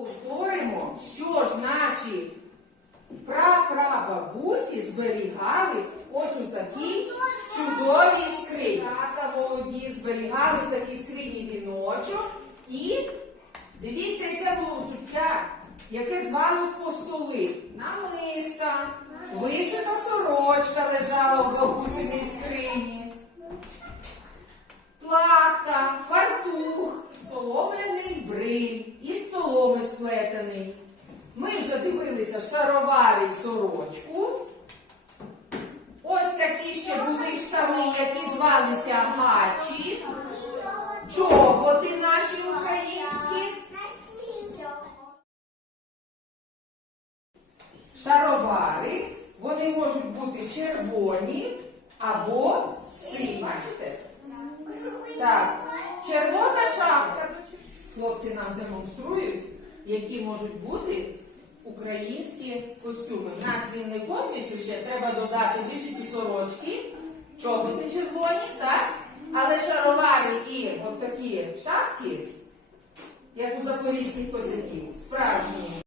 Повторимо, що ж наші прапрабабусі зберігали ось у такій чудовій скрині. Тата молоді зберігали в скрині віночок і дивіться, яке було взуття, яке звалось по столи. Намиста, вишита сорочка лежала в бабусиній соломи сплетений. Ми вже дивилися шаровари й сорочку. Ось такі ще були штани, які звалися гачі. Чоботи наші українські. Шаровари. Вони можуть бути червоні або сині. Бачите? Так, червона шапка. Хлопці нам демонструють, які можуть бути українські костюми. В нас він не повністю ще треба додати вишиті сорочки, чоботи червоні, так? Але шаровари і от такі шапки, як у запорізьких козаків, справжні.